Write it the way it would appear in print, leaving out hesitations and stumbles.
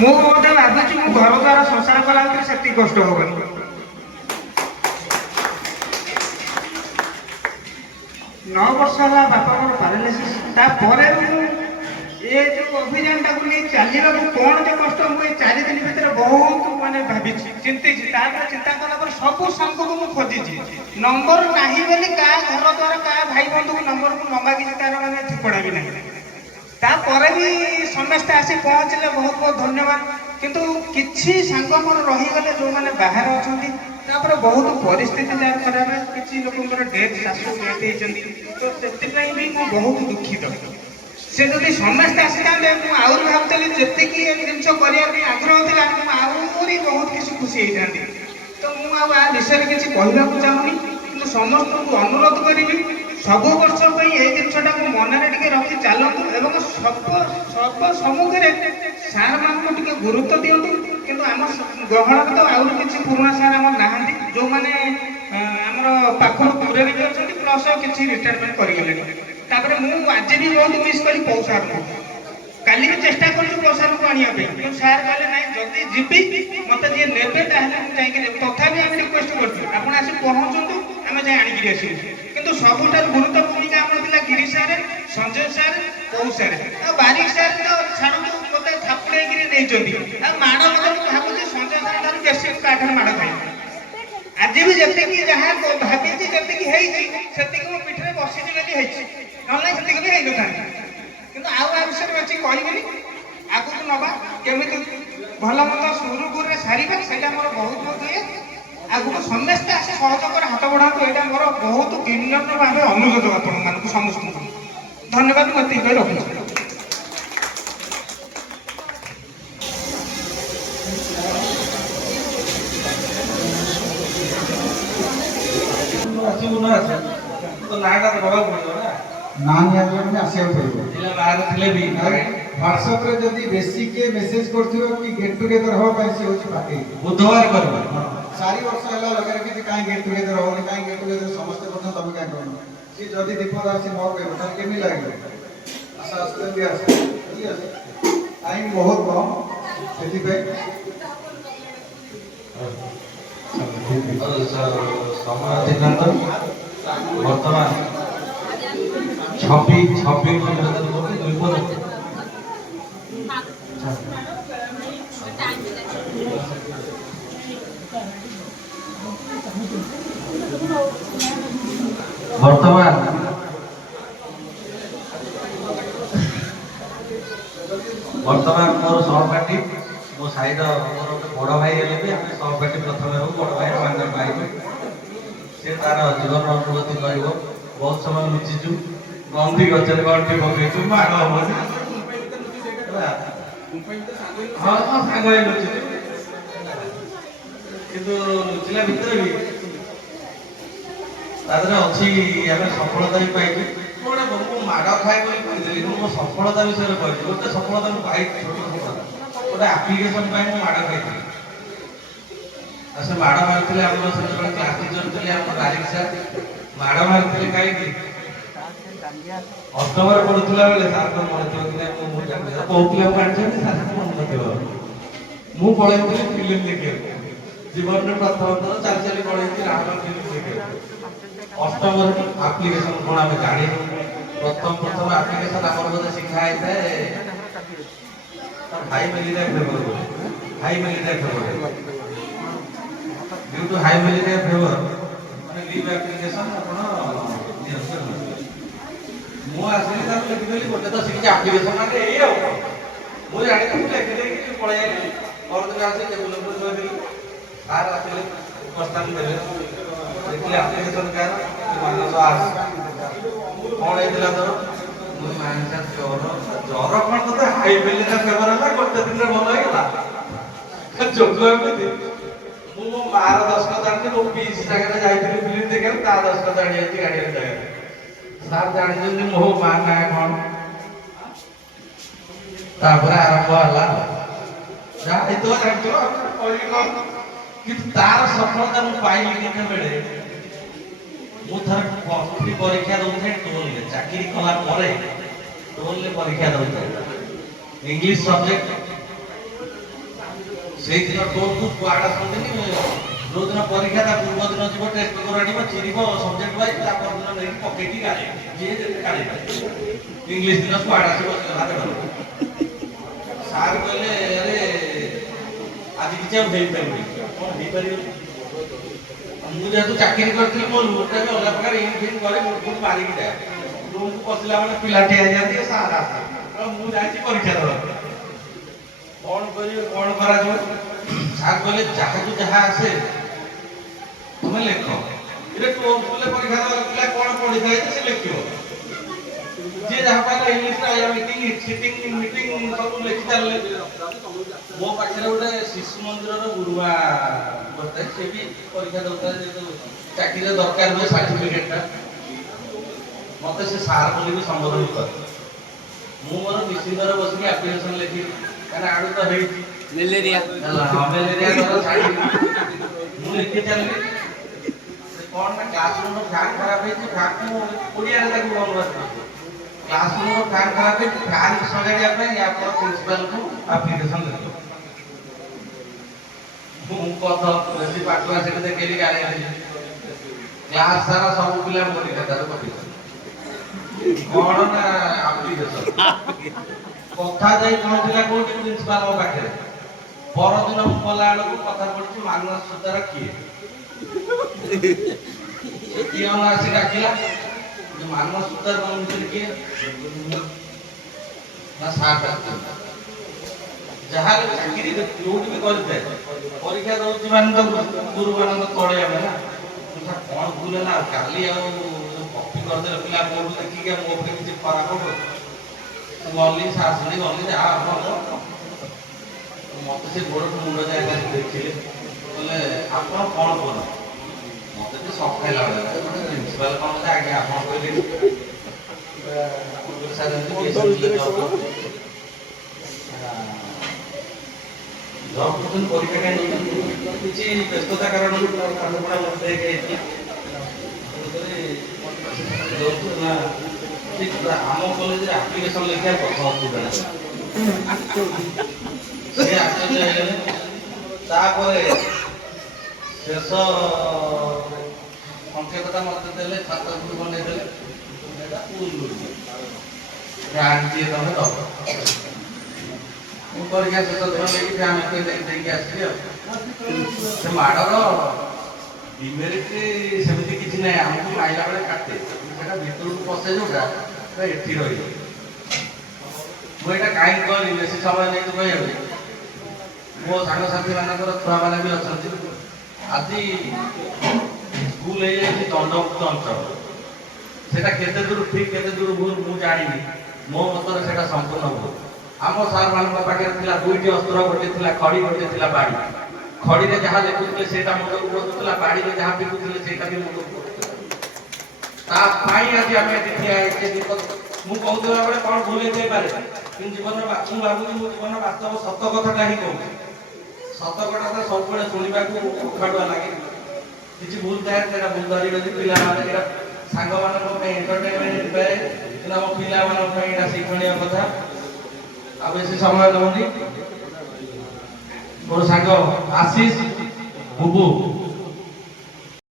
ମୁଁ ବୋଧେ ଭାବୁଛି ମୁଁ ଘର ଦ୍ୱାରା ସଂସାର କଲା ଭିତରେ ସେତିକି କଷ୍ଟ ହବନି। 9 ବର୍ଷ ହେଲା ବାପା ମୋର ପାରାଲିସିସ୍, ତାପରେ ମୁଁ ଏ ଯୋଉ ଅଭିଯାନଟାକୁ ନେଇ ଚାଲିବାକୁ କଣ ଯେ କଷ୍ଟ, ମୁଁ ଏ 4 ଦିନ ଭିତରେ ବହୁତ ମାନେ ଭାବିଛି, ଚିନ୍ତିଛି। ତାପରେ ଚିନ୍ତା କଲା ପରେ ସବୁ ସାଙ୍ଗକୁ ମୁଁ ଖୋଜିଛି, ନମ୍ବର ନାହିଁ ବୋଲି କାହା ଘର ଦ୍ୱାରା କାହା ଭାଇ ବନ୍ଧୁକୁ ନମ୍ବରକୁ ନ ମାଗିଛି ତାର ମାନେ ଠିକଣା ବି ନାହିଁ। ତାପରେ ବି ସମସ୍ତେ ଆସି ପହଞ୍ଚିଲେ, ବହୁତ ବହୁତ ଧନ୍ୟବାଦ। କିନ୍ତୁ କିଛି ସାଙ୍ଗ ମୋର ରହିଗଲେ ଯେଉଁମାନେ ବାହାରେ ଅଛନ୍ତି। ତାପରେ ବହୁତ ପରିସ୍ଥିତି ଯାହା ଖରାପ, କିଛି ଲୋକଙ୍କର ଡେଥ୍, ଶାଶୁ ଡେଥ୍ ହେଇଛନ୍ତି, ତ ସେଥିପାଇଁ ବି ମୁଁ ବହୁତ ଦୁଃଖିତ। ସେ ଯଦି ସମସ୍ତେ ଆସିଥାନ୍ତେ, ମୁଁ ଆହୁରି ଭାବୁଥିଲି ଯେତିକି ଜିନିଷ କରିବା ପାଇଁ ଆଗ୍ରହ ଥିଲା, ମୁଁ ଆହୁରି ବହୁତ କିଛି ଖୁସି ହେଇଥାନ୍ତି। ତ ମୁଁ ଆଉ ଆ ବିଷୟରେ କିଛି କହିବାକୁ ଚାହୁଁନି, କିନ୍ତୁ ସମସ୍ତଙ୍କୁ ଅନୁରୋଧ କରିବି ସବୁ ବର୍ଷ ପାଇଁ ଏଇ ଜିନିଷଟାକୁ ମନରେ ଟିକେ ରଖି ଚାଲନ୍ତୁ ଏବଂ ସର୍ବ ସମ୍ମୁଖରେ ସାର୍ମାନଙ୍କୁ ଟିକେ ଗୁରୁତ୍ୱ ଦିଅନ୍ତୁ। କିନ୍ତୁ ଆମ ଗହଣରେ ତ ଆହୁରି କିଛି ପୁରୁଣା ସାର୍ ଆମର ନାହାନ୍ତି, ଯେଉଁମାନେ ଆମର ପାଖରୁ ଦୂରରେ ବି ଅଛନ୍ତି, ପ୍ଲସ୍ କିଛି ରିଟାୟାରମେଣ୍ଟ କରିଗଲେଣି। ତାପରେ ମୁଁ ଆଜି ବି ବହୁତ ମିସ୍ କଲି ପୌ ସାର୍ଙ୍କୁ। କାଲି ବି ଚେଷ୍ଟା କରୁଛୁ ପୌ ସାର୍ଙ୍କୁ ଆଣିବା ପାଇଁ, କିନ୍ତୁ ସାର୍ କହିଲେ ନାଇଁ, ଯଦି ଯିବି ମୋତେ ଯିଏ ନେବେ ତାହେଲେ ମୁଁ ଯାଇକି ନେବି। ତଥାପି ଆମେ ରିକ୍ୱେଷ୍ଟ କରୁଛୁ, ଆପଣ ଆସି ପହଞ୍ଚନ୍ତୁ, ଆମେ ଯାଇ ଆଣିକିରି ଆସିବୁ। କିନ୍ତୁ ସବୁଠାରୁ ଗୁରୁତ୍ୱ ଭୂମିକା ଆମର ଥିଲା ଗିରି ସାର୍, ସଞ୍ଜୟ ସାର୍, ପୌ ସାର୍। ଆଉ ବାରିକ ସାର୍ ତ ଛାଡ଼ନ୍ତୁ, ମୋତେ ଥାପୁଡ଼େଇକିରି ନେଇଛନ୍ତି। ଆଉ ମାଡ଼ ମଧ୍ୟ ମୁଁ ଭାବୁଛି ସଞ୍ଜୟ ସାର୍ ଠାରୁ ବେଶୀ କାଠାରୁ ମାଡ଼ ଖାଇବି। ଆଜି ବି ଯେତିକି ଯାହା ଭାବିଛି, ଯେତିକି ହେଇଛି, ସେତିକି ମୋ ପିଠିରେ ବସିଛି ବୋଲି ହେଇଛି, ନହେଲେ ସେତିକି ବି ହେଇନଥାନ୍ତି। କିନ୍ତୁ ଆଉ ଆ ବିଷୟରେ ବେଶୀ କହିବିନି। ଆଗକୁ ନବା, କେମିତି ଭଲ ମନ୍ଦ ସୁରୁଖୁରୁରେ ସାରିବା, ସେଇଟା ମୋର ବହୁତ ବହୁତ ଇଏ। ଆଗକୁ ସମସ୍ତେ ଆସି ସହଯୋଗରେ ହାତ ବଢ଼ାନ୍ତୁ, ଏଇଟା ମୋର ବହୁତ ବିନମ୍ର ଭାବେ ଅନୁରୋଧ ଆପଣମାନଙ୍କୁ ସମସ୍ତଙ୍କୁ। ଧନ୍ୟବାଦ, ମୁଁ ଏତିକି କହି ରଖୁଛି। ना नियाजने आसिया पड़ो जिला बाहर थिले भी व्हाट्सएप रे जदी बेसी के मेसेज करथियो कि गेट टुगेदर हो पई से होची पार्टी बुधवार करबो सारी वर्ष हला लगे कि काई गेट टुगेदर हो नि काई गेट टुगेदर समस्त करन तमे का करो से जदी दीपक आसी न कहबो त केमी लागो आशा आस्ते भी आसे ठीक है टाइम बहुत कम सेति पे समय अधिकांत वर्तमान 26 वर्तमान मोर सहपाठी मो साइड मोर बड़ भाई हेले भी आम सहपाठी प्रथम हो बड़ भाई मान भाई से तार जीवन अनुभूति कह बहुत समय लुचिचु गंधी गचर गंठी पकईचु माड़ हम हाँ हाँ सांग लुचिचु किंतु लुचिला भितर भी तादरे अच्छी आम सफलता भी पाइबू गोटे बहुत माड़ खाए कहली मो सफलता विषय कहली गोटे सफलता पाई छोट सफलता गोटे आप्लिकेसन माड़ खाई से माड़ मारी आम से क्लास टीचर थे आम बारिक सार माड़ मारी कहीं अष्टम पढ़ुला बेले सार तो मन थी कहते मुझे पढ़ी फिल्म देखिए जीवन में प्रथम थर चली चली पढ़ी राम फिल्म देखिए अष्टम आप्लिकेसन कौन आम जानी प्रथम आप्लिकेसन आम बोधे शिखाई था हाई मिलिटा फेवर हाई मिलिटा फेवर ड्यू टू हाई मिलिटा फेवर माने लीव एप्लिकेशन आपण मु आसली तार लिखिदेली गोटे तो शिखी आप्लिकेशन माने ए आ मु जानि तो लिखिदे कि पळे आइली और दिन आसी टेबल पर थोइ दिली आर आसले प्रस्ताव देले देखले आप्लिकेशन का मानस आस कोन हेतिला तो मु मानसा जोर जोर कोन तो हाई मिलिटा फेवर हला गोटे दिन रे भलो हेला जोगो एमति मु मो मार 10 का जानि मो 20 जगह जाइथिली फिल्म देखे ता 10 का जानि आइथि गाड़ी रे जाय सार जानि मो मां ना कोन तापर आरंभ हला जा एतो जानतो कोई कोन कि तार सफलता मु पाइली केते बेले मु थर पॉजिटिव परीक्षा दउथे टोल ले चाकरी कला परे टोल ले परीक्षा दउथे इंग्लिश सब्जेक्ट ସେଇଦିନ ଟୋଲ୍କୁ କୁଆଡ଼େ ଆସନ୍ତିନି, ଯୋଉଦିନ ପରୀକ୍ଷା ତା ପୂର୍ବ ଦିନ ଯିବ ଟେଷ୍ଟ ପେପର ଆଣିବ, ଚିରିବ ସବଜେକ୍ଟ ୱାଇଜ୍, ତା ପରଦିନ ନେଇକି ପକେଇକି ଗାଳିବ, ଯିଏ ଯେତେ ଗାଳିବ। ଇଂଲିଶ ଦିନ କୁଆଡ଼େ ଆସିବ ହାତ ଧରିବ। ସାର୍ କହିଲେ ଆରେ ଆଜି କିଛି ଆଉ ହେଇପାରିବନି। କ'ଣ ହେଇପାରିବନି? ମୁଁ ଯେହେତୁ ଚାକିରି କରିଥିଲି ମୋ ଲୁକଟା ବି ଅଲଗା ପ୍ରକାର ଇନ୍ କରି ମୁଠୁ ମାରିକି ଯାଏ। ରୁମ୍କୁ ପଶିଲା ବେଳେ ପିଲା ଠିଆ ହେଇଯାନ୍ତି, ସାର୍ ଆସେ। ମୁଁ ଯାଇଛି ପରୀକ୍ଷା ଦେବାକୁ। କ'ଣ କରିବେ, କ'ଣ କରାଯିବ? ସାର୍ କହିଲେ ଯାହାକୁ ଯାହା ଆସେ ତୁମେ ଲେଖ। ଏଇଟା ସ୍କୁଲରେ ପରୀକ୍ଷା ଦେବାକୁ ପିଲା କ'ଣ ପଢ଼ିଥାଏ ସେ ଲେଖିବ। ଯିଏ ଯାହା ପାଇଲା ଇଂଲିଶରେ ଆଇଲା ମିଟିଂ ସବୁ ଲେଖି ଚାଲିଲେ। ମୋ ପାଖରେ ଗୋଟେ ଶିଶୁ ମନ୍ଦିରର ଗୁରୁମା ବସିଥାଏ, ସେ ବି ପରୀକ୍ଷା ଦେଉଥାଏ, ଯେହେତୁ ଚାକିରିରେ ଦରକାର ହୁଏ ସାର୍ଟିଫିକେଟଟା। ମୋତେ ସେ ସାର୍ ବୋଲି ବି ସମ୍ବୋଧନ କରେ। ମୁଁ ମୋର ନିଶ୍ଚିନ୍ତରେ ବସିକି ଆପ୍ଲିକେସନ ଲେଖିବି, କାହିଁକିନା ଆଡ଼ୁ ତ ହେଇଛି ମ୍ୟାଲେରିଆ ଛାଡ଼ି ମୁଁ ଲେଖି ଚାଲିଲି। କ'ଣ ନା କ୍ଲାସ ରୁମ୍ର ଫ୍ୟାନ୍ ଖରାପ ହେଇଛି, ଫ୍ୟାନ୍କୁ ଓଡ଼ିଆରେ ତାକୁ ଅନୁବାଦ କରିବି। କ୍ଲାସ ରୁମ୍ର ଫ୍ୟାନ୍ ଖରାପ ହେଇଛି, ଫ୍ୟାନ୍ ସଜାଡ଼ିବା ପାଇଁ ଆପଣ ପ୍ରିନ୍ସିପାଲକୁ ଆପ୍ଲିକେସନ ଲେଖିବ। ମୁଁ କଥା ବେଶୀ ପାଠୁଆ ସେଠି ଦେଖେଇଲି, ଗାଳି କ୍ଲାସ ସାରା ସବୁ ପିଲା ମୋରି ଖାତାରେ ପକେଇଛନ୍ତି। କ'ଣ ନା ଆପ୍ଲିକେସନ କଥା ଯାଇ ପହଞ୍ଚିଲା କୋଉଠି? ପ୍ରିନ୍ସିପାଲଙ୍କ ପାଖରେ। ପରଦିନ ମୁଁ ଗଲା ବେଳକୁ କଥା ପଡ଼ିଛି ମାନସ ସୁତାର କିଏ? ପିଅନ ଆସି ଡାକିଲା, ମାନସ ସୁତାର ଭିତରେ କିଏ? ନା ସାର୍ ଡାକୁଛନ୍ତି। ଯାହାହେଲେ ଚାକିରି ଯୋଉଠି ବି କରିଥାଏ, ପରୀକ୍ଷା ଦଉଛି ମାନେ ତ ଗୁରୁମାନଙ୍କ ତଳେ ଆମେ ନା। କ'ଣ ଭୁଲ ହେଲା? କାଲି ଆଉ କପି କରିଦେଲେ ପିଲା ମୋଠୁ ଦେଖିକି ମୋ ଉପରେ କିଛି ଖରାପ ହବ। ଗଲି ଶାଶୁଣି ଗଲି ଯାହା ମତେ ସେ ଗୋଡ଼ଠୁ ମୁଣ୍ଡ ଯାଏ ଦେଖିଲେ, କହିଲେ ଆପଣ କ'ଣ କର? ମତେ ଟିକେ ସଫାଇଲା ବେଳେ ପ୍ରିନ୍ସିପାଲ କ'ଣ କଲେ, ଆଜ୍ଞା ଆପଣ କହିଲେ ପରୀକ୍ଷା କାହିଁ କିଛି ବ୍ୟସ୍ତତା କାରଣରୁ ପାଠପଢ଼ା ବ୍ରେକ୍ ହେଇଛି। ଆମ କଲେଜରେ ଆପ୍ଲିକେସନ ଲେଖିବା ପ୍ରଥମ ଅସୁବିଧା। ସେ ଆଶ୍ଚର୍ଯ୍ୟ ହେଇଗଲେ। ତାପରେ ଶେଷ ସଂକେତଟା ମତେ ଦେଲେ, ଛାତ୍ରକୁ ବନେଇଦେଲେ, ଆଣିଛି ତମେ ଦବ। ମୁଁ ପରୀକ୍ଷା ଶେଷ ଦିନ ନେଇକି ଦେଇକି ଆସିଲି। ଆଉ ସେ ମାଡ଼ର ଡିମେରିଟ୍ ସେମିତି କିଛି ନାହିଁ, ଆମକୁ ମାଇଲା ବେଳେ କାଟେ, ସେଟା ଭିତରକୁ ପଶେ ଯୋଉଟା ଏଠି ରହିବ। ମୁଁ ଏଇଟା କାହିଁକି କହିଲି, ବେଶୀ ସମୟ ନେଇକି କହିବାକୁ, ମୋ ସାଙ୍ଗସାଥି ମାନଙ୍କର ଛୁଆମାନେ ବି ଅଛନ୍ତି। ଆଜି ସ୍କୁଲ ହେଇଯାଇଛି ଦଣ୍ଡମୁକ୍ତ ଅଞ୍ଚଳ। ସେଟା କେତେ ଦୂର ଠିକ କେତେ ଦୂର ଭୁଲ ମୁଁ ଜାଣିନି, ମୋ ମତରେ ସେଟା ସମ୍ପୂର୍ଣ୍ଣ ଭୁଲ। ଆମ ସାର୍ ମାନଙ୍କ ପାଖରେ ଥିଲା ଦୁଇଟି ଅସ୍ତ୍ର, ଗୋଟେ ଥିଲା ଖଡ଼ି, ଗୋଟେ ଥିଲା ବାଡ଼ି। ଖଡ଼ିରେ ଯାହା ଲେଖୁଥିଲେ ସେଇଟା ମୁଣ୍ଡକୁ ପଡ଼ୁଥିଲା, ବାଡ଼ିରେ ଯାହା ପିଖୁଥିଲେ ସେଇଟା ବି ମୁଣ୍ଡକୁ ପଡ଼ୁଥିଲା। ତା ପାଇଁ ଆଜି ଆମେ ଏଠି ଠିଆ ହେଇଛେ। ମୁଁ କହୁଥିବା ବେଳେ କ'ଣ ଭୁଲ ହେଇଯାଇପାରେ, କିନ୍ତୁ ଜୀବନର ମୁଁ ଭାବୁଛି ମୋ ଜୀବନର ବାସ୍ତବ ସତ କଥାଟା ହିଁ କହୁଛି। ସତ କଥାଟା ସବୁବେଳେ ଶୁଣିବାକୁ ଅଖାଡ଼ୁଆ ଲାଗେ, କିଛି ଭୁଲ ଥାଏ ସେଟା ଭୁଲ ଧରିବେନି। ପିଲାମାନେ ଏଇଟା ସାଙ୍ଗମାନଙ୍କ ପାଇଁ ଏଣ୍ଟରଟେନମେଣ୍ଟ ହେଇପାରେ, କିନ୍ତୁ ଆମ ପିଲାମାନଙ୍କ ପାଇଁ ଏଇଟା ଶିକ୍ଷଣୀୟ କଥା। ଆଉ ବେଶୀ ସମୟ ନେଉନି, ମୋର ସାଙ୍ଗ ଆଶିଷ ବୁବୁ